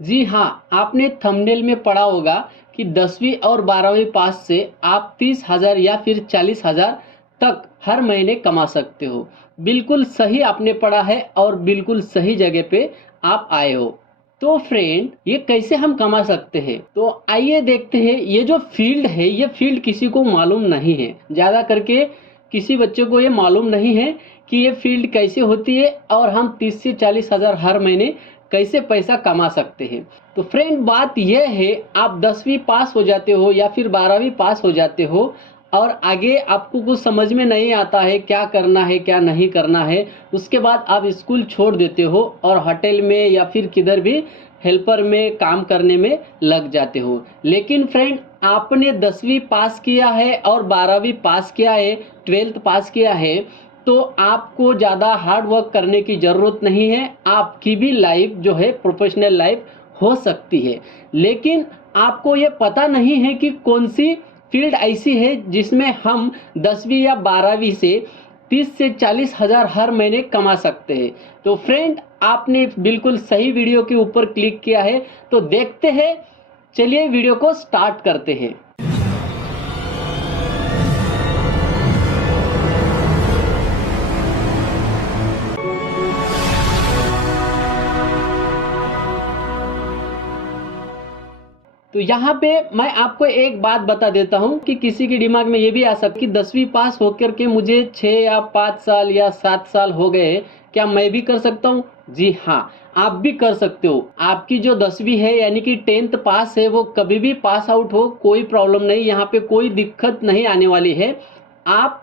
जी हाँ, आपने थंबनेल में पढ़ा होगा कि 10वीं और 12वीं पास से आप 30,000 या फिर 40,000 तक हर महीने कमा सकते हो। बिल्कुल सही आपने पढ़ा है और बिल्कुल सही जगह पे आप आए हो। तो फ्रेंड, ये कैसे हम कमा सकते हैं? तो आइए देखते हैं। ये जो फील्ड है, ये फील्ड किसी को मालूम नहीं है। ज़्यादा करके किसी बच्चे को ये मालूम नहीं है कि ये फील्ड कैसे होती है और हम 30 से 40,000 हर महीने कैसे पैसा कमा सकते हैं। तो फ्रेंड, बात यह है, आप 10वीं पास हो जाते हो या फिर 12वीं पास हो जाते हो और आगे आपको कुछ समझ में नहीं आता है क्या करना है क्या नहीं करना है। उसके बाद आप स्कूल छोड़ देते हो और होटल में या फिर किधर भी हेल्पर में काम करने में लग जाते हो। लेकिन फ्रेंड, आपने 10वीं पास किया है और 12वीं पास किया है, 12th पास किया है, तो आपको ज़्यादा हार्ड वर्क करने की ज़रूरत नहीं है। आपकी भी लाइफ जो है प्रोफेशनल लाइफ हो सकती है। लेकिन आपको ये पता नहीं है कि कौन सी फील्ड ऐसी है जिसमें हम 10वीं या 12वीं से 30 से 40,000 हर महीने कमा सकते हैं। तो फ्रेंड, आपने बिल्कुल सही वीडियो के ऊपर क्लिक किया है। तो देखते हैं, चलिए वीडियो को स्टार्ट करते हैं। तो यहाँ पे मैं आपको एक बात बता देता हूँ कि किसी के दिमाग में ये भी आ सकता है कि 10वीं पास होकर के मुझे 6 या 5 साल या 7 साल हो गए, क्या मैं भी कर सकता हूँ? जी हाँ, आप भी कर सकते हो। आपकी जो 10वीं है यानी कि 10th पास है, वो कभी भी पास आउट हो, कोई प्रॉब्लम नहीं, यहाँ पे कोई दिक्कत नहीं आने वाली है। आप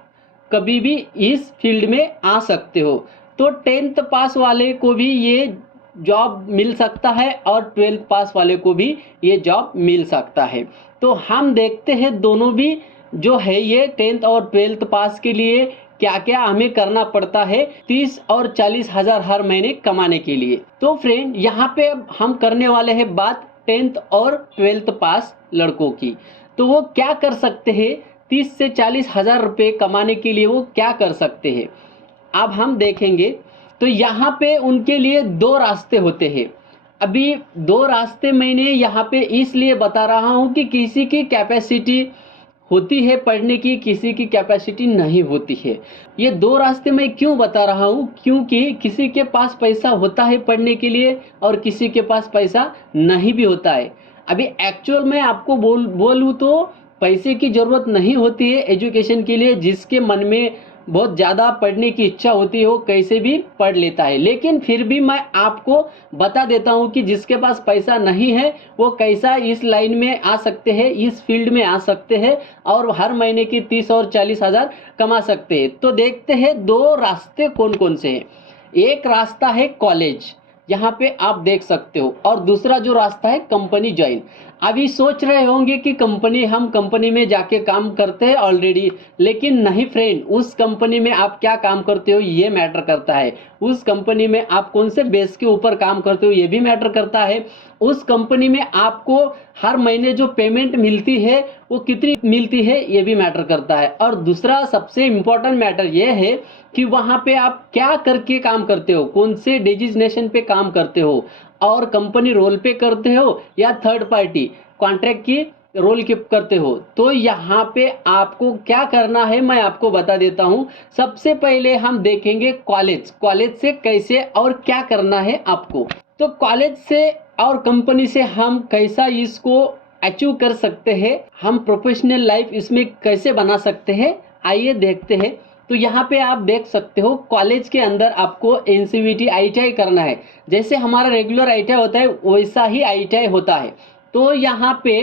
कभी भी इस फील्ड में आ सकते हो। तो 10th पास वाले को भी ये जॉब मिल सकता है और 12th पास वाले को भी ये जॉब मिल सकता है। तो हम देखते हैं दोनों भी जो है ये 10th और 12th पास के लिए क्या क्या हमें करना पड़ता है 30 और 40,000 हर महीने कमाने के लिए। तो फ्रेंड, यहाँ पे अब हम करने वाले हैं बात 10th और 12th पास लड़कों की। तो वो क्या कर सकते हैं 30 से 40,000 रुपये कमाने के लिए, वो क्या कर सकते हैं अब हम देखेंगे। तो यहाँ पे उनके लिए दो रास्ते होते हैं। अभी दो रास्ते मैंने यहाँ पे इसलिए बता रहा हूँ कि किसी की कैपेसिटी होती है पढ़ने की, किसी की कैपेसिटी नहीं होती है। ये दो रास्ते मैं क्यों बता रहा हूँ, क्योंकि किसी के पास पैसा होता है पढ़ने के लिए और किसी के पास पैसा नहीं भी होता है। अभी एक्चुअल में आपको बोलूँ तो पैसे की ज़रूरत नहीं होती है एजुकेशन के लिए। जिसके मन में बहुत ज़्यादा पढ़ने की इच्छा होती है वो कैसे भी पढ़ लेता है। लेकिन फिर भी मैं आपको बता देता हूँ कि जिसके पास पैसा नहीं है वो कैसा इस लाइन में आ सकते हैं, इस फील्ड में आ सकते हैं और हर महीने की 30 और 40,000 कमा सकते हैं। तो देखते हैं दो रास्ते कौन कौन से हैं। एक रास्ता है कॉलेज, यहाँ पे आप देख सकते हो, और दूसरा जो रास्ता है कंपनी ज्वाइन। अभी सोच रहे होंगे कि हम कंपनी में जाके काम करते हैं ऑलरेडी, लेकिन नहीं फ्रेंड, उस कंपनी में आप क्या काम करते हो ये मैटर करता है। उस कंपनी में आप कौन से बेस के ऊपर काम करते हो ये भी मैटर करता है। उस कंपनी में आपको हर महीने जो पेमेंट मिलती है वो कितनी मिलती है ये भी मैटर करता है। और दूसरा सबसे इम्पोर्टेंट मैटर ये है कि वहाँ पे आप क्या करके काम करते हो, कौन से डेजिग्नेशन पे काम करते हो, और कंपनी रोल पे करते हो या थर्ड पार्टी कॉन्ट्रैक्ट की रोल के करते हो। तो यहाँ पे आपको क्या करना है मैं आपको बता देता हूँ। सबसे पहले हम देखेंगे कॉलेज से कैसे और क्या करना है आपको। तो कॉलेज से और कंपनी से हम कैसा इसको अचीव कर सकते हैं, हम प्रोफेशनल लाइफ इसमें कैसे बना सकते हैं, आइए देखते हैं। तो यहाँ पे आप देख सकते हो कॉलेज के अंदर आपको एनसीवीटी आईटीआई करना है। जैसे हमारा रेगुलर आईटीआई होता है वैसा ही आईटीआई होता है। तो यहाँ पे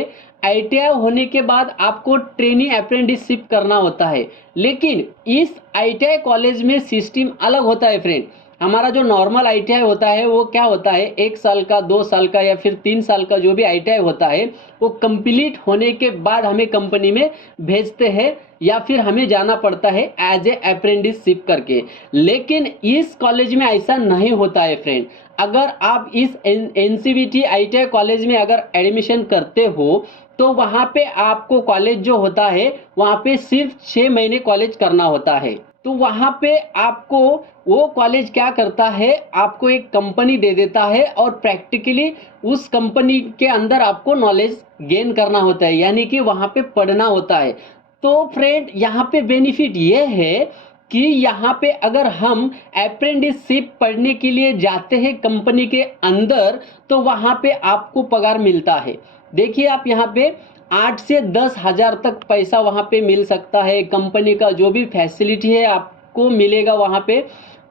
आईटीआई होने के बाद आपको ट्रेनिंग अप्रेंटिसशिप करना होता है। लेकिन इस आईटीआई कॉलेज में सिस्टम अलग होता है फ्रेंड। हमारा जो नॉर्मल आईटीआई होता है वो क्या होता है, 1 साल का, 2 साल का या फिर 3 साल का जो भी आईटीआई होता है वो कंप्लीट होने के बाद हमें कंपनी में भेजते हैं या फिर हमें जाना पड़ता है एज ए अप्रेंटिसशिप करके। लेकिन इस कॉलेज में ऐसा नहीं होता है फ्रेंड। अगर आप इस एनसीवीटी आईटीआई कॉलेज में अगर एडमिशन करते हो तो वहाँ पे आपको कॉलेज जो होता है वहाँ पे सिर्फ 6 महीने कॉलेज करना होता है। तो वहाँ पे आपको वो कॉलेज क्या करता है, आपको एक कंपनी दे देता है और प्रैक्टिकली उस कंपनी के अंदर आपको नॉलेज गेन करना होता है, यानी कि वहाँ पे पढ़ना होता है। तो फ्रेंड यहाँ पे बेनिफिट ये है कि यहाँ पे अगर हम अप्रेंटिसशिप पढ़ने के लिए जाते हैं कंपनी के अंदर, तो वहाँ पे आपको पगार मिलता है। देखिए आप यहाँ पे 8 से 10,000 तक पैसा वहाँ पे मिल सकता है। कंपनी का जो भी फैसिलिटी है आपको मिलेगा वहाँ पे,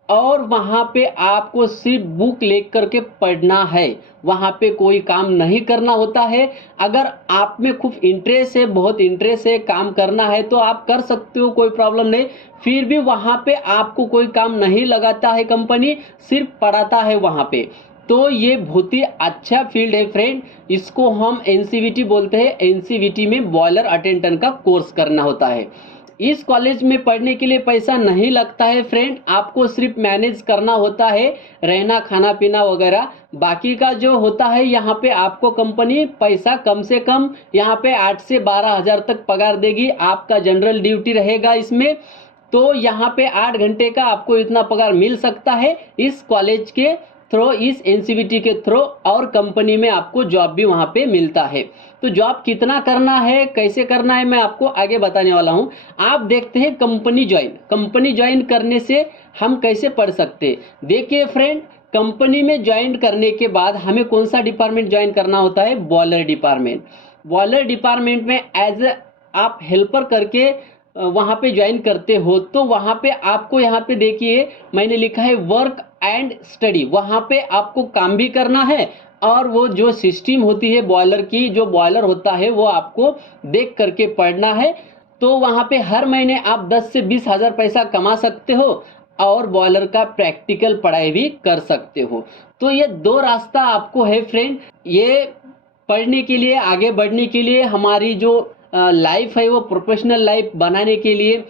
और वहाँ पे आपको सिर्फ बुक लेकर के पढ़ना है, वहाँ पे कोई काम नहीं करना होता है। अगर आप में खूब इंटरेस्ट है, बहुत इंटरेस्ट है, काम करना है, तो आप कर सकते हो, कोई प्रॉब्लम नहीं। फिर भी वहाँ पे आपको कोई काम नहीं लगाता है कंपनी, सिर्फ पढ़ाता है वहाँ पे। तो ये बहुत ही अच्छा फील्ड है फ्रेंड, इसको हम एनसीवीटी बोलते हैं। एनसीवीटी में बॉयलर अटेंडेंट का कोर्स करना होता है। इस कॉलेज में पढ़ने के लिए पैसा नहीं लगता है फ्रेंड, आपको सिर्फ मैनेज करना होता है, रहना खाना पीना वगैरह। बाकी का जो होता है यहाँ पे आपको कंपनी पैसा कम से कम यहाँ पे 8 से 12,000 तक पगार देगी। आपका जनरल ड्यूटी रहेगा इसमें, तो यहाँ पे 8 घंटे का आपको इतना पगार मिल सकता है इस कॉलेज के थ्रू, इस एनसीवीटी के थ्रू, और कंपनी में आपको जॉब भी वहाँ पे मिलता है। तो जॉब कितना करना है, कैसे करना है, मैं आपको आगे बताने वाला हूँ। आप देखते हैं कंपनी ज्वाइन करने से हम कैसे पढ़ सकते। देखिए फ्रेंड, कंपनी में ज्वाइन करने के बाद हमें कौन सा डिपार्टमेंट ज्वाइन करना होता है, बॉयलर डिपार्टमेंट। बॉयलर डिपार्टमेंट में एज आप हेल्पर करके वहाँ पे ज्वाइन करते हो, तो वहाँ पे आपको यहाँ पे देखिए मैंने लिखा है वर्क एंड स्टडी। वहाँ पे आपको काम भी करना है, और वो जो सिस्टम होती है बॉयलर की, जो बॉयलर होता है वो आपको देख करके पढ़ना है। तो वहाँ पे हर महीने आप 10 से 20,000 पैसा कमा सकते हो, और बॉयलर का प्रैक्टिकल पढ़ाई भी कर सकते हो। तो ये दो रास्ता आपको है फ्रेंड, ये पढ़ने के लिए, आगे बढ़ने के लिए, हमारी जो लाइफ है वो प्रोफेशनल लाइफ बनाने के लिए।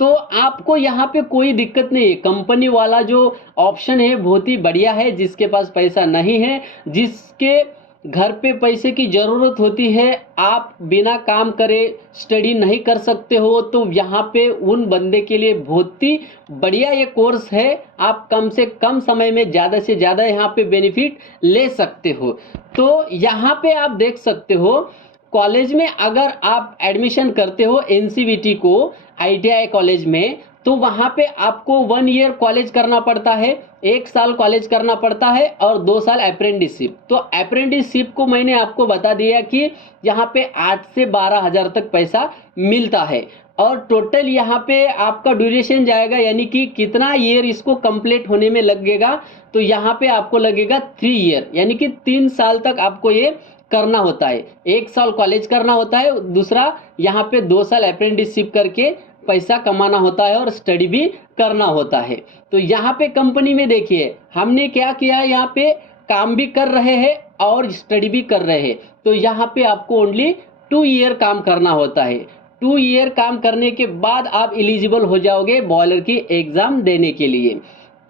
तो आपको यहाँ पे कोई दिक्कत नहीं है। कंपनी वाला जो ऑप्शन है बहुत ही बढ़िया है। जिसके पास पैसा नहीं है, जिसके घर पे पैसे की ज़रूरत होती है, आप बिना काम करे स्टडी नहीं कर सकते हो, तो यहाँ पे उन बंदे के लिए बहुत ही बढ़िया ये कोर्स है। आप कम से कम समय में ज़्यादा से ज़्यादा यहाँ पे बेनिफिट ले सकते हो। तो यहाँ पे आप देख सकते हो, कॉलेज में अगर आप एडमिशन करते हो एनसीवीटी को, आईटीआई कॉलेज में, तो वहाँ पे आपको 1 ईयर कॉलेज करना पड़ता है, 1 साल कॉलेज करना पड़ता है, और 2 साल अप्रेंटिसशिप। तो अप्रेंटिसशिप को मैंने आपको बता दिया कि यहाँ पे 8 से 12,000 तक पैसा मिलता है, और टोटल यहाँ पे आपका ड्यूरेशन जाएगा, यानी कि कितना ईयर इसको कंप्लीट होने में लगेगा। तो यहाँ पे आपको लगेगा 3 ईयर, यानी कि 3 साल तक आपको ये करना होता है। 1 साल कॉलेज करना होता है, दूसरा यहाँ पे 2 साल अप्रेंटिसशिप करके पैसा कमाना होता है, और स्टडी भी करना होता है। तो यहाँ पे कंपनी में देखिए हमने क्या किया, यहाँ पे काम भी कर रहे हैं और स्टडी भी कर रहे हैं। तो यहाँ पे आपको ओनली 2 ईयर काम करना होता है। 2 ईयर काम करने के बाद आप एलिजिबल हो जाओगे बॉयलर की एग्ज़ाम देने के लिए।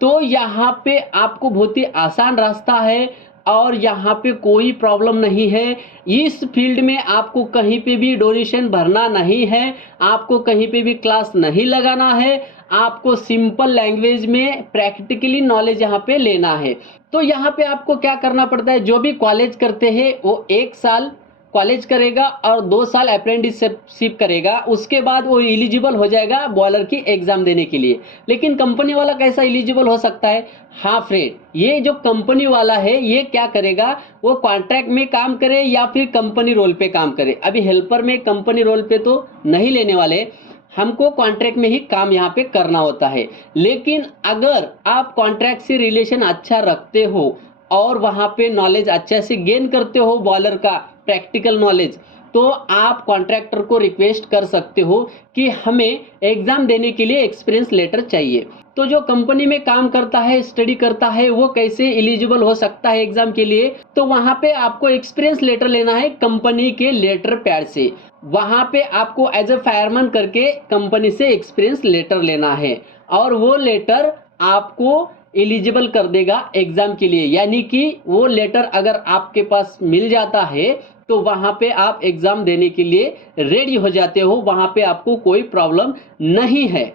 तो यहाँ पे आपको बहुत ही आसान रास्ता है, और यहाँ पे कोई प्रॉब्लम नहीं है। इस फील्ड में आपको कहीं पे भी डोनेशन भरना नहीं है, आपको कहीं पे भी क्लास नहीं लगाना है, आपको सिंपल लैंग्वेज में प्रैक्टिकली नॉलेज यहाँ पे लेना है। तो यहाँ पे आपको क्या करना पड़ता है, जो भी कॉलेज करते हैं वो 1 साल कॉलेज करेगा और 2 साल अप्रेंटिसशिप करेगा, उसके बाद वो एलिजिबल हो जाएगा बॉयलर की एग्ज़ाम देने के लिए। लेकिन कंपनी वाला कैसा एलिजिबल हो सकता है? हाँ फ्रेंड, ये जो कंपनी वाला है ये क्या करेगा, वो कॉन्ट्रैक्ट में काम करे या फिर कंपनी रोल पे काम करे। अभी हेल्पर में कंपनी रोल पे तो नहीं लेने वाले, हमको कॉन्ट्रैक्ट में ही काम यहाँ पे करना होता है। लेकिन अगर आप कॉन्ट्रैक्ट से रिलेशन अच्छा रखते हो और वहाँ पे नॉलेज अच्छे से गेन करते हो बॉयलर का प्रैक्टिकल नॉलेज, तो आप कॉन्ट्रैक्टर को रिक्वेस्ट कर सकते हो कि हमें एग्ज़ाम देने के लिए एक्सपीरियंस लेटर चाहिए। तो जो कंपनी में काम करता है, स्टडी करता है, वो कैसे एलिजिबल हो सकता है एग्ज़ाम के लिए? तो वहाँ पे आपको एक्सपीरियंस लेटर लेना है कंपनी के लेटर पैड से। वहाँ पे आपको एज ए फायरमैन करके कंपनी से एक्सपीरियंस लेटर लेना है, और वो लेटर आपको एलिजिबल कर देगा एग्ज़ाम के लिए। यानी कि वो लेटर अगर आपके पास मिल जाता है तो वहाँ पे आप एग्ज़ाम देने के लिए रेडी हो जाते हो, वहाँ पे आपको कोई प्रॉब्लम नहीं है।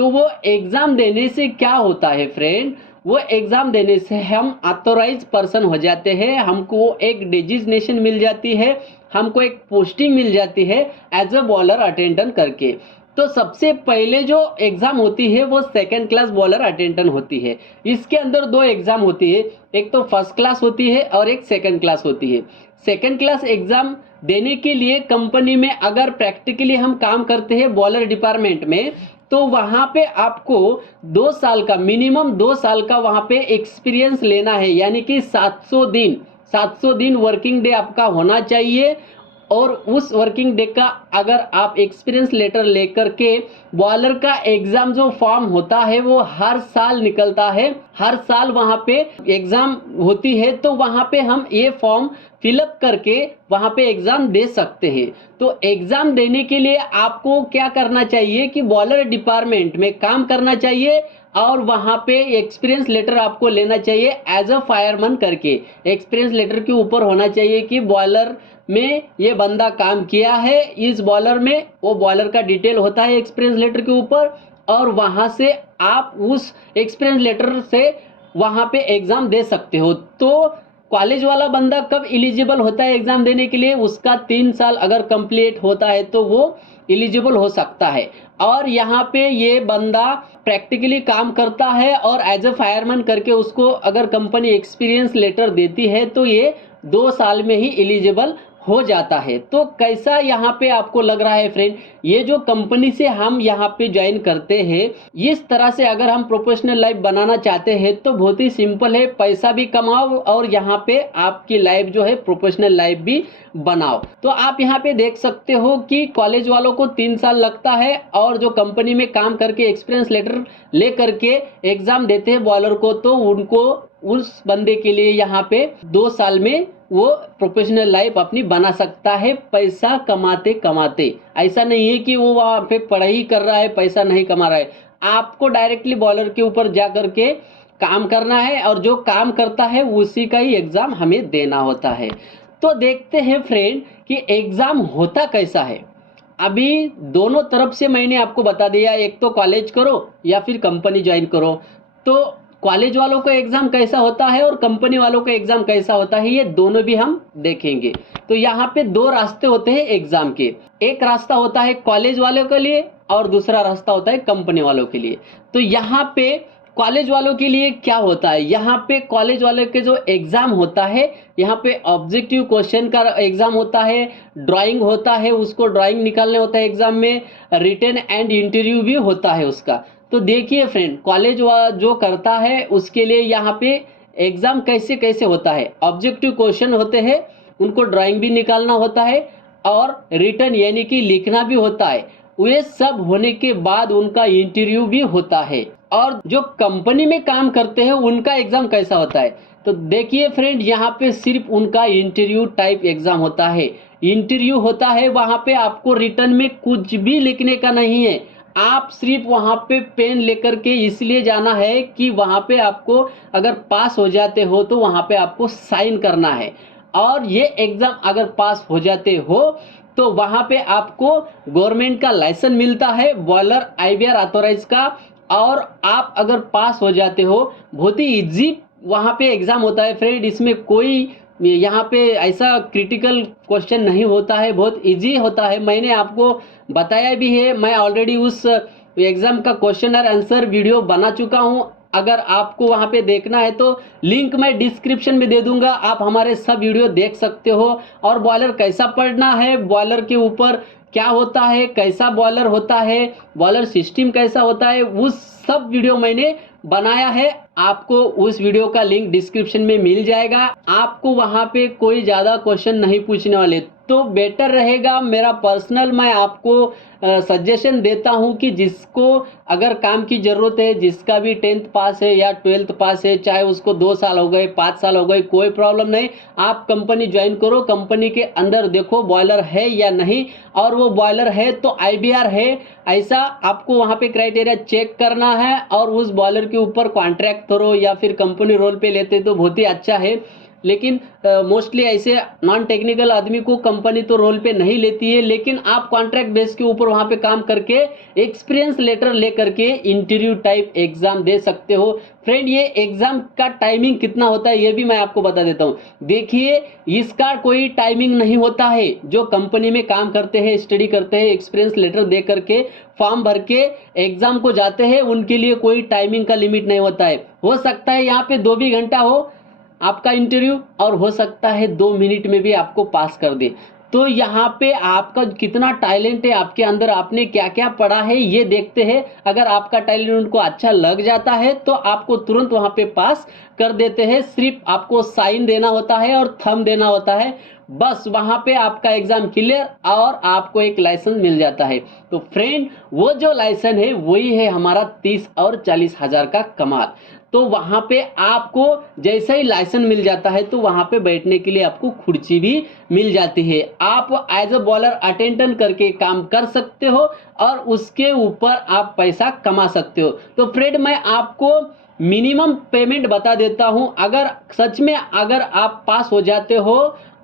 तो वो एग्ज़ाम देने से क्या होता है फ्रेंड, वो एग्ज़ाम देने से हम ऑथोराइज पर्सन हो जाते हैं, हमको एक डेजिग्नेशन मिल जाती है, हमको एक पोस्टिंग मिल जाती है एज अ बॉलर अटेंडेंट करके। तो सबसे पहले जो एग्ज़ाम होती है वो सेकंड क्लास बॉलर अटेंडेंट होती है। इसके अंदर दो एग्ज़ाम होती है, एक तो फर्स्ट क्लास होती है और एक सेकंड क्लास होती है। सेकंड क्लास एग्ज़ाम देने के लिए कंपनी में अगर प्रैक्टिकली हम काम करते हैं बॉलर डिपार्टमेंट में, तो वहाँ पे आपको 2 साल का, मिनिमम 2 साल का वहाँ पे एक्सपीरियंस लेना है, यानी कि 700 दिन वर्किंग डे आपका होना चाहिए। और उस वर्किंग डे का अगर आप एक्सपीरियंस लेटर लेकर के बॉलर का एग्ज़ाम जो फॉर्म होता है वो हर साल निकलता है, हर साल वहाँ पे एग्ज़ाम होती है, तो वहाँ पे हम ये फॉर्म फिलअप करके वहाँ पे एग्ज़ाम दे सकते हैं। तो एग्ज़ाम देने के लिए आपको क्या करना चाहिए कि बॉलर डिपार्टमेंट में काम करना चाहिए और वहाँ पे एक्सपीरियंस लेटर आपको लेना चाहिए एज अ फायरमैन करके। एक्सपीरियंस लेटर के ऊपर होना चाहिए कि बॉलर में ये बंदा काम किया है, इस बॉलर में, वो बॉलर का डिटेल होता है एक्सपीरियंस लेटर के ऊपर, और वहाँ से आप उस एक्सपीरियंस लेटर से वहाँ पे एग्ज़ाम दे सकते हो। तो कॉलेज वाला बंदा कब एलिजिबल होता है एग्ज़ाम देने के लिए, उसका 3 साल अगर कंप्लीट होता है तो वो एलिजिबल हो सकता है। और यहाँ पे ये बंदा प्रैक्टिकली काम करता है और एज अ फायरमैन करके उसको अगर कंपनी एक्सपीरियंस लेटर देती है तो ये 2 साल में ही एलिजिबल हो जाता है। तो कैसा यहाँ पे आपको लग रहा है फ्रेंड, ये जो कंपनी से हम यहाँ पे ज्वाइन करते हैं, इस तरह से अगर हम प्रोफेशनल लाइफ बनाना चाहते हैं तो बहुत ही सिंपल है, पैसा भी कमाओ और यहाँ पे आपकी लाइफ जो है प्रोफेशनल लाइफ भी बनाओ। तो आप यहाँ पे देख सकते हो कि कॉलेज वालों को 3 साल लगता है और जो कंपनी में काम करके एक्सपीरियंस लेटर ले करके एग्ज़ाम देते हैं बॉलर को, तो उनको, उस बंदे के लिए यहाँ पे 2 साल में वो प्रोफेशनल लाइफ अपनी बना सकता है, पैसा कमाते कमाते। ऐसा नहीं है कि वो वहाँ पे पढ़ाई कर रहा है पैसा नहीं कमा रहा है, आपको डायरेक्टली बॉलर के ऊपर जा करके काम करना है और जो काम करता है उसी का ही एग्ज़ाम हमें देना होता है। तो देखते हैं फ्रेंड कि एग्ज़ाम होता कैसा है। अभी दोनों तरफ से मैंने आपको बता दिया, एक तो कॉलेज करो या फिर कंपनी ज्वाइन करो। तो कॉलेज वालों का एग्ज़ाम कैसा होता है और कंपनी वालों का एग्ज़ाम कैसा होता है, ये दोनों भी हम देखेंगे। तो यहाँ पे 2 रास्ते होते हैं एग्ज़ाम के, एक रास्ता होता है कॉलेज वालों के लिए और दूसरा रास्ता होता है कंपनी वालों के लिए। तो यहाँ पे कॉलेज वालों के लिए क्या होता है, यहाँ पे कॉलेज वालों के जो एग्ज़ाम होता है, यहाँ पे ऑब्जेक्टिव क्वेश्चन का एग्ज़ाम होता है, ड्राइंग होता है, उसको ड्राइंग निकालने होता है एग्ज़ाम में, रिटन एंड इंटरव्यू भी होता है उसका। तो देखिए फ्रेंड, कॉलेज जो करता है उसके लिए यहाँ पे एग्ज़ाम कैसे कैसे होता है, ऑब्जेक्टिव क्वेश्चन होते हैं, उनको ड्राइंग भी निकालना होता है और रिटन यानी कि लिखना भी होता है। वे सब होने के बाद उनका इंटरव्यू भी होता है। और जो कंपनी में काम करते हैं उनका एग्ज़ाम कैसा होता है, तो देखिए फ्रेंड, यहाँ पे सिर्फ उनका इंटरव्यू टाइप एग्ज़ाम होता है। इंटरव्यू होता है, वहाँ पे आपको रिटन में कुछ भी लिखने का नहीं है, आप सिर्फ वहाँ पे पेन लेकर के इसलिए जाना है कि वहाँ पे आपको अगर पास हो जाते हो तो वहाँ पे आपको साइन करना है। और ये एग्ज़ाम अगर पास हो जाते हो तो वहाँ पे आपको गवर्नमेंट का लाइसेंस मिलता है, बॉलर IBR ऑथोराइज का। और आप अगर पास हो जाते हो, बहुत ही इजी वहाँ पे एग्ज़ाम होता है फ्रेंड, इसमें कोई यहाँ पे ऐसा क्रिटिकल क्वेश्चन नहीं होता है, बहुत इजी होता है। मैंने आपको बताया भी है, मैं ऑलरेडी उस एग्ज़ाम का क्वेश्चन और आंसर वीडियो बना चुका हूँ। अगर आपको वहाँ पे देखना है तो लिंक मैं डिस्क्रिप्शन में दे दूंगा, आप हमारे सब वीडियो देख सकते हो। और बॉलर कैसा पढ़ना है, बॉलर के ऊपर क्या होता है, कैसा बॉलर होता है, बॉलर सिस्टम कैसा होता है, उस सब वीडियो मैंने बनाया है। आपको उस वीडियो का लिंक डिस्क्रिप्शन में मिल जाएगा। आपको वहाँ पे कोई ज़्यादा क्वेश्चन नहीं पूछने वाले, तो बेटर रहेगा, मेरा पर्सनल मैं आपको सजेशन देता हूँ कि जिसको अगर काम की ज़रूरत है, जिसका भी 10th पास है या 12th पास है, चाहे उसको 2 साल हो गए 5 साल हो गए, कोई प्रॉब्लम नहीं, आप कंपनी ज्वाइन करो। कंपनी के अंदर देखो बॉयलर है या नहीं, और वो बॉयलर है तो IBR है, ऐसा आपको वहाँ पे क्राइटेरिया चेक करना है। और उस बॉयलर के ऊपर कॉन्ट्रैक्ट थ्रो या फिर कंपनी रोल पे लेते तो बहुत ही अच्छा है। लेकिन मोस्टली ऐसे नॉन टेक्निकल आदमी को कंपनी तो रोल पे नहीं लेती है, लेकिन आप कॉन्ट्रैक्ट बेस के ऊपर वहाँ पे काम करके एक्सपीरियंस लेटर ले करके इंटरव्यू टाइप एग्जाम दे सकते हो। फ्रेंड, ये एग्जाम का टाइमिंग कितना होता है ये भी मैं आपको बता देता हूँ। देखिए, इसका कोई टाइमिंग नहीं होता है। जो कंपनी में काम करते हैं, स्टडी करते हैं, एक्सपीरियंस लेटर दे करके फॉर्म भर के एग्जाम को जाते हैं, उनके लिए कोई टाइमिंग का लिमिट नहीं होता है। हो सकता है यहाँ पे 2 भी घंटा हो आपका इंटरव्यू, और हो सकता है 2 मिनट में भी आपको पास कर दे। तो यहाँ पे आपका कितना टैलेंट है आपके अंदर, आपने क्या क्या पढ़ा है ये देखते हैं। अगर आपका टैलेंट उनको अच्छा लग जाता है तो आपको तुरंत वहाँ पे पास कर देते हैं। सिर्फ आपको साइन देना होता है और थंब देना होता है, बस वहाँ पे आपका एग्जाम क्लियर और आपको एक लाइसेंस मिल जाता है। तो फ्रेंड, वो जो लाइसेंस है वही है हमारा 30 और 40 हजार का कमाल। तो वहाँ पे आपको जैसे ही लाइसेंस मिल जाता है तो वहाँ पे बैठने के लिए आपको कुर्सी भी मिल जाती है। आप एज अ बॉलर अटेंडेंट करके काम कर सकते हो और उसके ऊपर आप पैसा कमा सकते हो। तो फ्रेंड, मैं आपको मिनिमम पेमेंट बता देता हूं। अगर सच में अगर आप पास हो जाते हो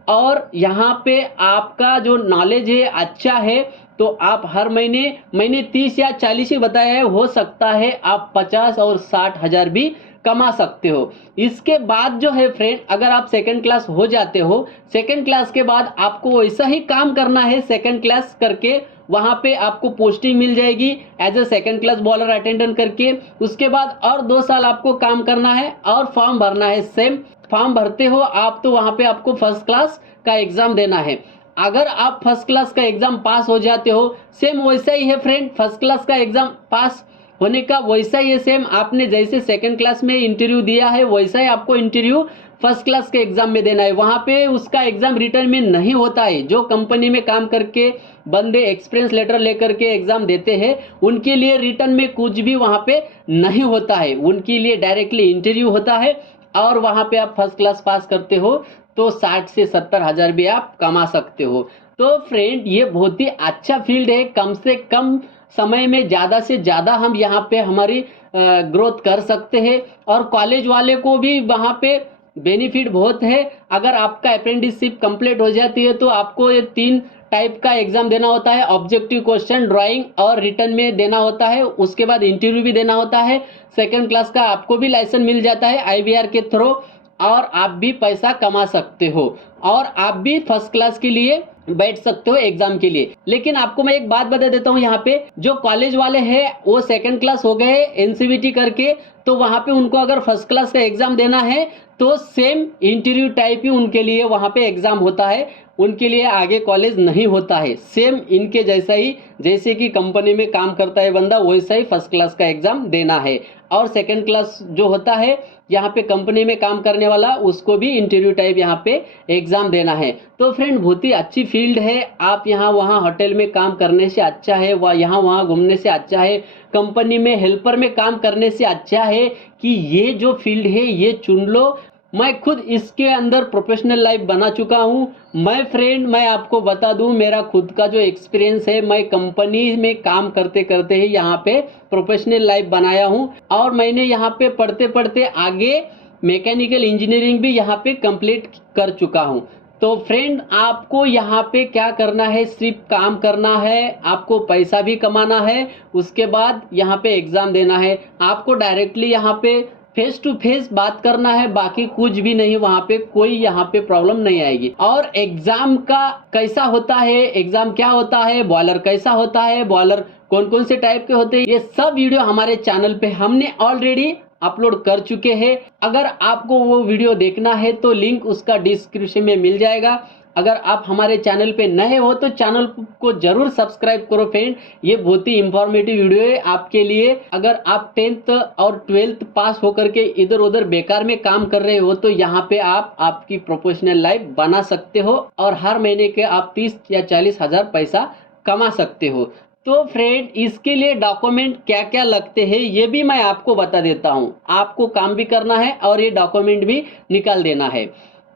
और यहाँ पे आपका जो नॉलेज है अच्छा है, तो आप हर महीने, मैंने 30 या 40 ही बताया है, हो सकता है आप 50 और 60 हजार भी कमा सकते हो। इसके बाद जो है फ्रेंड, अगर आप सेकंड क्लास हो जाते हो, सेकंड क्लास के बाद आपको वैसा ही काम करना है। सेकंड क्लास करके वहां पे आपको पोस्टिंग मिल जाएगी as a second class boiler attendant करके। उसके बाद और 2 साल आपको काम करना है और फॉर्म भरना है। सेम फॉर्म भरते हो आप तो वहां पे आपको फर्स्ट क्लास का एग्जाम देना है। अगर आप फर्स्ट क्लास का एग्जाम पास हो जाते हो, सेम वैसा ही है फ्रेंड, फर्स्ट क्लास का एग्जाम पास होने का वैसा ही है सेम। आपने जैसे सेकंड क्लास में इंटरव्यू दिया है वैसा ही आपको इंटरव्यू फर्स्ट क्लास के एग्जाम में देना है। वहां पे उसका एग्जाम रिटर्न में नहीं होता है। जो कंपनी में काम करके बंदे एक्सपीरियंस लेटर लेकर के एग्जाम देते हैं, उनके लिए रिटर्न में कुछ भी वहां पे नहीं होता है। उनके लिए डायरेक्टली इंटरव्यू होता है और वहां पे आप फर्स्ट क्लास पास करते हो तो 60 से 70 हजार भी आप कमा सकते हो। तो फ्रेंड, ये बहुत ही अच्छा फील्ड है। कम से कम समय में ज़्यादा से ज़्यादा हम यहाँ पे हमारी ग्रोथ कर सकते हैं। और कॉलेज वाले को भी वहाँ पे बेनिफिट बहुत है। अगर आपका अप्रेंटिसशिप कंप्लीट हो जाती है तो आपको ये 3 टाइप का एग्जाम देना होता है। ऑब्जेक्टिव क्वेश्चन, ड्राइंग और रिटर्न में देना होता है। उसके बाद इंटरव्यू भी देना होता है। सेकंड क्लास का आपको भी लाइसेंस मिल जाता है IBR के थ्रू, और आप भी पैसा कमा सकते हो और आप भी फर्स्ट क्लास के लिए बैठ सकते हो एग्जाम के लिए। लेकिन आपको मैं एक बात बता देता हूँ, यहाँ पे जो कॉलेज वाले हैं वो सेकंड क्लास हो गए NCVT करके, तो वहाँ पे उनको अगर फर्स्ट क्लास का एग्जाम देना है तो सेम इंटरव्यू टाइप ही उनके लिए वहाँ पे एग्जाम होता है। उनके लिए आगे कॉलेज नहीं होता है। सेम इनके जैसा ही, जैसे कि कंपनी में काम करता है बंदा वैसा ही फर्स्ट क्लास का एग्जाम देना है। और सेकंड क्लास जो होता है यहाँ पे कंपनी में काम करने वाला, उसको भी इंटरव्यू टाइप यहाँ पे एग्जाम देना है। तो फ्रेंड, बहुत ही अच्छी फील्ड है। आप यहाँ वहाँ होटल में काम करने से अच्छा है, वह यहाँ वहाँ घूमने से अच्छा है, कंपनी में हेल्पर में काम करने से अच्छा है कि ये जो फील्ड है ये चुन लो। मैं खुद इसके अंदर प्रोफेशनल लाइफ बना चुका हूँ। मैं आपको बता दूं, मेरा खुद का जो एक्सपीरियंस है, मैं कंपनी में काम करते करते ही यहाँ पे प्रोफेशनल लाइफ बनाया हूँ। और मैंने यहाँ पे पढ़ते पढ़ते आगे मैकेनिकल इंजीनियरिंग भी यहाँ पे कंप्लीट कर चुका हूँ। तो फ्रेंड, आपको यहाँ पे क्या करना है, सिर्फ काम करना है, आपको पैसा भी कमाना है, उसके बाद यहाँ पे एग्जाम देना है। आपको डायरेक्टली यहाँ पे फेस टू फेस बात करना है, बाकी कुछ भी नहीं। वहाँ पे कोई यहाँ पे प्रॉब्लम नहीं आएगी। और एग्जाम का कैसा होता है, एग्जाम क्या होता है, बॉलर कैसा होता है, बॉलर कौन कौन से टाइप के होते हैं, ये सब वीडियो हमारे चैनल पे हमने ऑलरेडी अपलोड कर चुके हैं। अगर आपको वो वीडियो देखना है तो लिंक उसका डिस्क्रिप्शन में मिल जाएगा। अगर आप हमारे चैनल पे नए हो तो चैनल को जरूर सब्सक्राइब करो फ्रेंड। ये बहुत ही इंफॉर्मेटिव वीडियो है आपके लिए। अगर आप 10th और 12th पास होकर के इधर उधर बेकार में काम कर रहे हो तो यहाँ पे आप आपकी प्रोफेशनल लाइफ बना सकते हो और हर महीने के आप 30 या 40 हजार पैसा कमा सकते हो। तो फ्रेंड, इसके लिए डॉक्यूमेंट क्या क्या लगते हैं ये भी मैं आपको बता देता हूँ। आपको काम भी करना है और ये डॉक्यूमेंट भी निकाल देना है।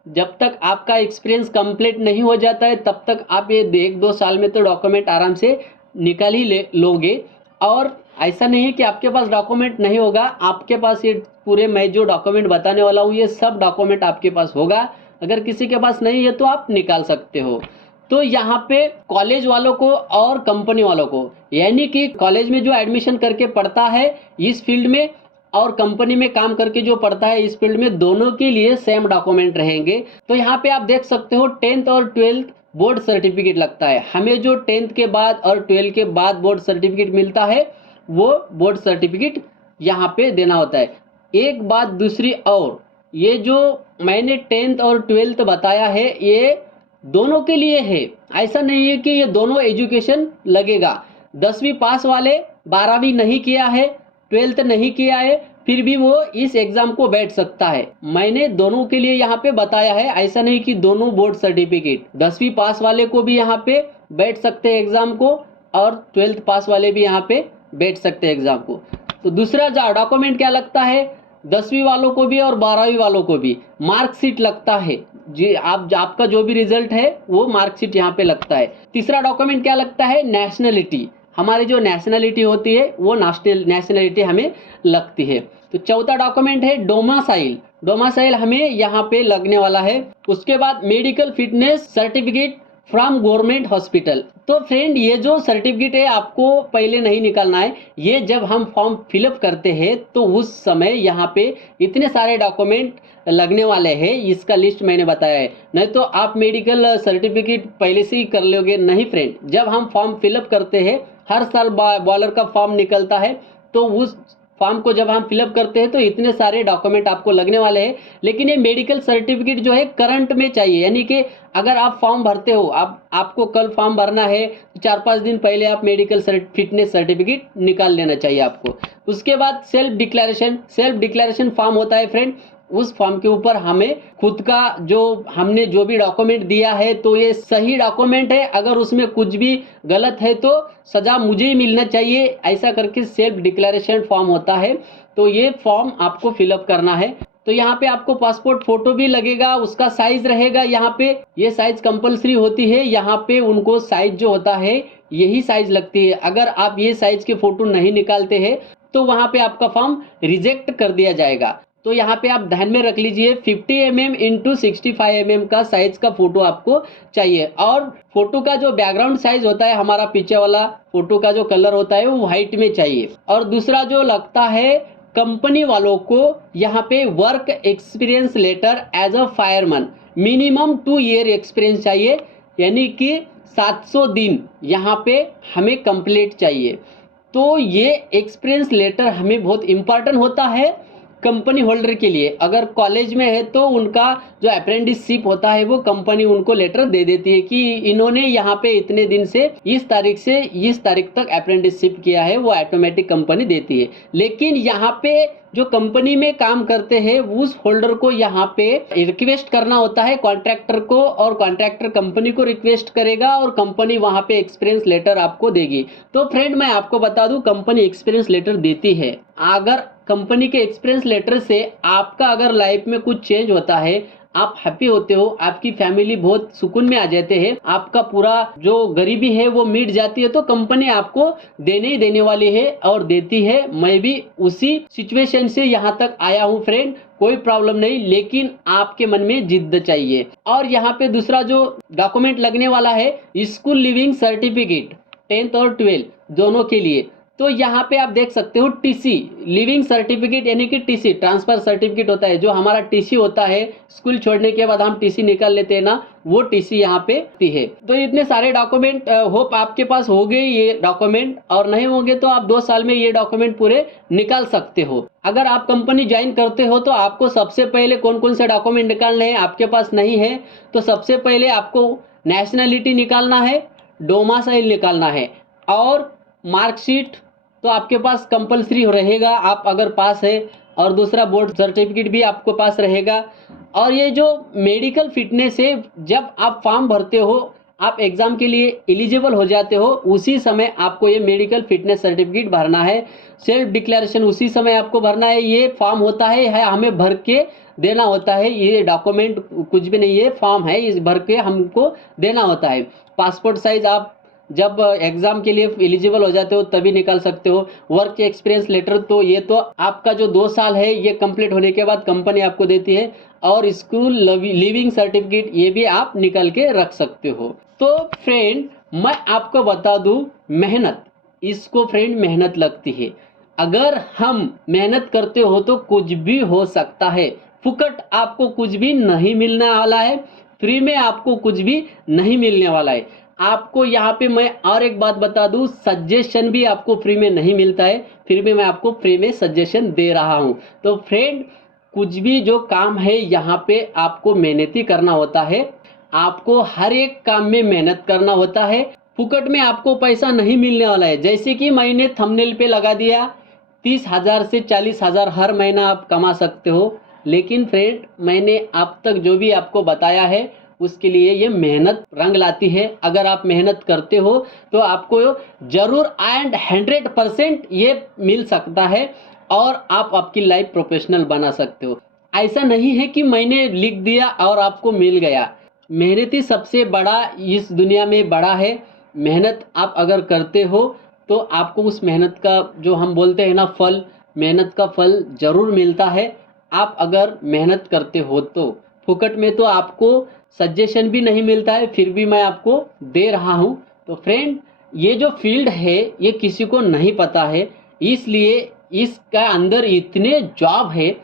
जब तक आपका एक्सपीरियंस कंप्लीट नहीं हो जाता है तब तक आप ये 1-2 साल में तो डॉक्यूमेंट आराम से निकाल ही लोगे। और ऐसा नहीं है कि आपके पास डॉक्यूमेंट नहीं होगा, आपके पास ये पूरे मैं जो डॉक्यूमेंट बताने वाला हूँ ये सब डॉक्यूमेंट आपके पास होगा। अगर किसी के पास नहीं है तो आप निकाल सकते हो। तो यहाँ पे कॉलेज वालों को और कंपनी वालों को, यानी कि कॉलेज में जो एडमिशन करके पढ़ता है इस फील्ड में और कंपनी में काम करके जो पढ़ता है इस फील्ड में, दोनों के लिए सेम डॉक्यूमेंट रहेंगे। तो यहाँ पे आप देख सकते हो 10th और 12th बोर्ड सर्टिफिकेट लगता है। हमें जो 10th के बाद और 12th के बाद बोर्ड सर्टिफिकेट मिलता है वो बोर्ड सर्टिफिकेट यहाँ पे देना होता है। एक बात दूसरी, और ये जो मैंने 10th और 12th बताया है ये दोनों के लिए है, ऐसा नहीं है कि ये दोनों एजुकेशन लगेगा। 10वीं पास वाले 12वीं नहीं किया है, 12th नहीं किया है, फिर भी वो इस एग्जाम को बैठ सकता है। मैंने दोनों के लिए यहाँ पे बताया है, ऐसा नहीं कि दोनों बोर्ड सर्टिफिकेट, 10वीं पास वाले को भी यहाँ पे बैठ सकते हैं एग्जाम को और 12th पास वाले भी यहाँ पे बैठ सकते हैं एग्जाम को। तो दूसरा डॉक्यूमेंट क्या लगता है, 10वीं वालों को भी और 12वीं वालों को भी मार्कशीट लगता है जी। आपका जो भी रिजल्ट है वो मार्कशीट यहाँ पे लगता है। तीसरा डॉक्यूमेंट क्या लगता है, नेशनलिटी, हमारी जो नेशनलिटी होती है वो नेशनलिटी हमें लगती है। तो चौथा डॉक्यूमेंट है डोमासाइल, डोमासाइल हमें यहाँ पे लगने वाला है। उसके बाद medical fitness certificate from government hospital. तो फ्रेंड ये जो सर्टिफिकेट है आपको पहले नहीं निकालना है, ये जब हम फॉर्म फिलअप करते हैं तो उस समय यहाँ पे इतने सारे डॉक्यूमेंट लगने वाले हैं, इसका लिस्ट मैंने बताया है। नहीं तो आप मेडिकल सर्टिफिकेट पहले से ही कर लोगे, नहीं फ्रेंड, जब हम फॉर्म फिलअप करते हैं, हर साल बॉलर का फॉर्म निकलता है, तो उस फॉर्म को जब हम फिलअप करते हैं तो इतने सारे डॉक्यूमेंट आपको लगने वाले हैं। लेकिन ये मेडिकल सर्टिफिकेट जो है करंट में चाहिए, यानी कि अगर आप फॉर्म भरते हो, आपको कल फॉर्म भरना है, 4-5 दिन पहले आप मेडिकल फिटनेस सर्टिफिकेट निकाल लेना चाहिए आपको। उसके बाद सेल्फ डिक्लेरेशन फॉर्म होता है फ्रेंड। उस फॉर्म के ऊपर हमें खुद का हमने जो भी डॉक्यूमेंट दिया है तो ये सही डॉक्यूमेंट है, अगर उसमें कुछ भी गलत है तो सजा मुझे ही मिलना चाहिए, ऐसा करके सेल्फ डिक्लेरेशन फॉर्म होता है। तो ये फॉर्म आपको फिलअप करना है। तो यहाँ पे आपको पासपोर्ट फोटो भी लगेगा, उसका साइज रहेगा, यहाँ पे ये साइज कंपलसरी होती है। यहाँ पे उनको साइज जो होता है यही साइज लगती है। अगर आप ये साइज के फोटो नहीं निकालते हैं तो वहां पे आपका फॉर्म रिजेक्ट कर दिया जाएगा। तो यहाँ पे आप ध्यान में रख लीजिए 50 mm इंटू 65 mm का साइज का फोटो आपको चाहिए। और फोटो का जो बैकग्राउंड साइज होता है, हमारा पीछे वाला फोटो का जो कलर होता है वो व्हाइट में चाहिए। और दूसरा जो लगता है कंपनी वालों को, यहाँ पे work experience letter as a fireman, minimum 2 year experience चाहिए, यानी कि 700 दिन यहाँ पे हमें कंप्लीट चाहिए। तो ये एक्सपीरियंस लेटर हमें बहुत इंपॉर्टेंट होता है कंपनी होल्डर के लिए। अगर कॉलेज में है तो उनका जो अप्रेंटिसशिप होता है वो कंपनी उनको लेटर दे देती है कि इन्होंने यहाँ पे इतने दिन से इस तारीख तक अप्रेंटिसशिप किया है, वो ऑटोमेटिक कंपनी देती है। लेकिन यहाँ पे जो कंपनी में काम करते हैं उस होल्डर को यहाँ पे रिक्वेस्ट करना होता है कॉन्ट्रैक्टर को, और कॉन्ट्रैक्टर कंपनी को रिक्वेस्ट करेगा और कंपनी वहाँ पे एक्सपीरियंस लेटर आपको देगी। तो फ्रेंड मैं आपको बता दूं कंपनी एक्सपीरियंस लेटर देती है। अगर कंपनी के एक्सपीरियंस लेटर से आपका अगर लाइफ में कुछ चेंज होता है, आप हैप्पी होते हो, आपकी फैमिली बहुत सुकून में आ जाते हैं, आपका पूरा जो गरीबी है वो मिट जाती है, तो कंपनी आपको देने ही देने वाली है और देती है। मैं भी उसी सिचुएशन से यहाँ तक आया हूँ फ्रेंड, कोई प्रॉब्लम नहीं, लेकिन आपके मन में जिद्द चाहिए। और यहाँ पे दूसरा जो डॉक्यूमेंट लगने वाला है स्कूल लिविंग सर्टिफिकेट 10th और 12th दोनों के लिए। तो यहाँ पे आप देख सकते हो टीसी लिविंग सर्टिफिकेट, यानी कि टीसी ट्रांसफर सर्टिफिकेट होता है, जो हमारा टीसी होता है स्कूल छोड़ने के बाद हम टीसी निकाल लेते हैं ना, वो टीसी यहाँ पे है। तो इतने सारे डॉक्यूमेंट होप आपके पास हो गए ये डॉक्यूमेंट, और नहीं होंगे तो आप 2 साल में ये डॉक्यूमेंट पूरे निकाल सकते हो। अगर आप कंपनी ज्वाइन करते हो तो आपको सबसे पहले कौन कौन से डॉक्यूमेंट निकालने हैं, आपके पास नहीं है तो सबसे पहले आपको नेशनलिटी निकालना है, डोमासाइल निकालना है, और मार्कशीट तो आपके पास कंपलसरी रहेगा आप अगर पास है, और दूसरा बोर्ड सर्टिफिकेट भी आपको पास रहेगा। और ये जो मेडिकल फिटनेस है, जब आप फॉर्म भरते हो, आप एग्जाम के लिए एलिजिबल हो जाते हो, उसी समय आपको ये मेडिकल फिटनेस सर्टिफिकेट भरना है। सेल्फ डिक्लेरेशन उसी समय आपको भरना है। ये फॉर्म होता है हमें भर के देना होता है, ये डॉक्यूमेंट कुछ भी नहीं है, फॉर्म है, इस भर के हमको देना होता है। पासपोर्ट साइज आप जब एग्ज़ाम के लिए एलिजिबल हो जाते हो तभी निकाल सकते हो। वर्क एक्सपीरियंस लेटर तो ये तो आपका जो 2 साल है ये कंप्लीट होने के बाद कंपनी आपको देती है, और स्कूल लिविंग सर्टिफिकेट ये भी आप निकाल के रख सकते हो। तो फ्रेंड मैं आपको बता दूं, मेहनत, इसको फ्रेंड मेहनत लगती है। अगर हम मेहनत करते हो तो कुछ भी हो सकता है। फुकट आपको कुछ भी नहीं मिलने वाला है, फ्री में आपको कुछ भी नहीं मिलने वाला है। आपको यहाँ पे मैं और एक बात बता दूं, सजेशन भी आपको फ्री में नहीं मिलता है, फिर भी मैं आपको फ्री में सजेशन दे रहा हूँ। तो फ्रेंड कुछ भी जो काम है यहाँ पे आपको मेहनती करना होता है, आपको हर एक काम में मेहनत करना होता है। फुकट में आपको पैसा नहीं मिलने वाला है। जैसे कि मैंने थंबनेल पे लगा दिया 30,000 से 40,000 हर महीना आप कमा सकते हो, लेकिन फ्रेंड मैंने अब तक जो भी आपको बताया है उसके लिए ये मेहनत रंग लाती है। अगर आप मेहनत करते हो तो आपको जरूर एंड 100% ये मिल सकता है, और आप आपकी लाइफ प्रोफेशनल बना सकते हो। ऐसा नहीं है कि मैंने लिख दिया और आपको मिल गया। मेहनत ही सबसे बड़ा इस दुनिया में बड़ा है। मेहनत आप अगर करते हो तो आपको उस मेहनत का जो हम बोलते हैं ना फल, मेहनत का फल ज़रूर मिलता है। आप अगर मेहनत करते हो तो फुकट में तो आपको सजेशन भी नहीं मिलता है, फिर भी मैं आपको दे रहा हूँ। तो फ्रेंड ये जो फील्ड है ये किसी को नहीं पता है, इसलिए इसका अंदर इतने जॉब है।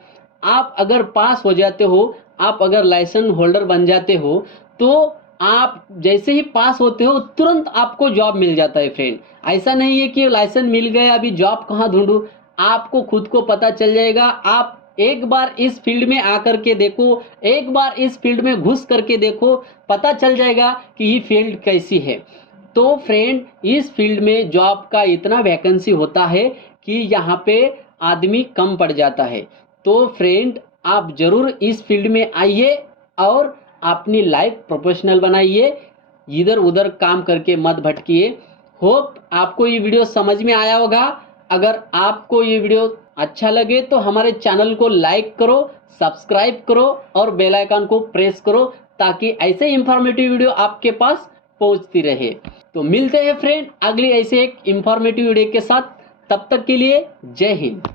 आप अगर पास हो जाते हो, आप अगर लाइसेंस होल्डर बन जाते हो, तो आप जैसे ही पास होते हो तुरंत आपको जॉब मिल जाता है फ्रेंड। ऐसा नहीं है कि लाइसेंस मिल गया अभी जॉब कहाँ ढूंढूं, आपको खुद को पता चल जाएगा। आप एक बार इस फील्ड में आकर के देखो, एक बार इस फील्ड में घुस करके देखो, पता चल जाएगा कि ये फील्ड कैसी है। तो फ्रेंड इस फील्ड में जॉब का इतना वैकेंसी होता है कि यहाँ पे आदमी कम पड़ जाता है। तो फ्रेंड आप ज़रूर इस फील्ड में आइए और अपनी लाइफ प्रोफेशनल बनाइए, इधर उधर काम करके मत भटकिए। होप आपको ये वीडियो समझ में आया होगा। अगर आपको ये वीडियो अच्छा लगे तो हमारे चैनल को लाइक करो, सब्सक्राइब करो और बेल आइकन को प्रेस करो, ताकि ऐसे इंफॉर्मेटिव वीडियो आपके पास पहुंचती रहे। तो मिलते हैं फ्रेंड अगली ऐसे एक इंफॉर्मेटिव वीडियो के साथ। तब तक के लिए जय हिंद।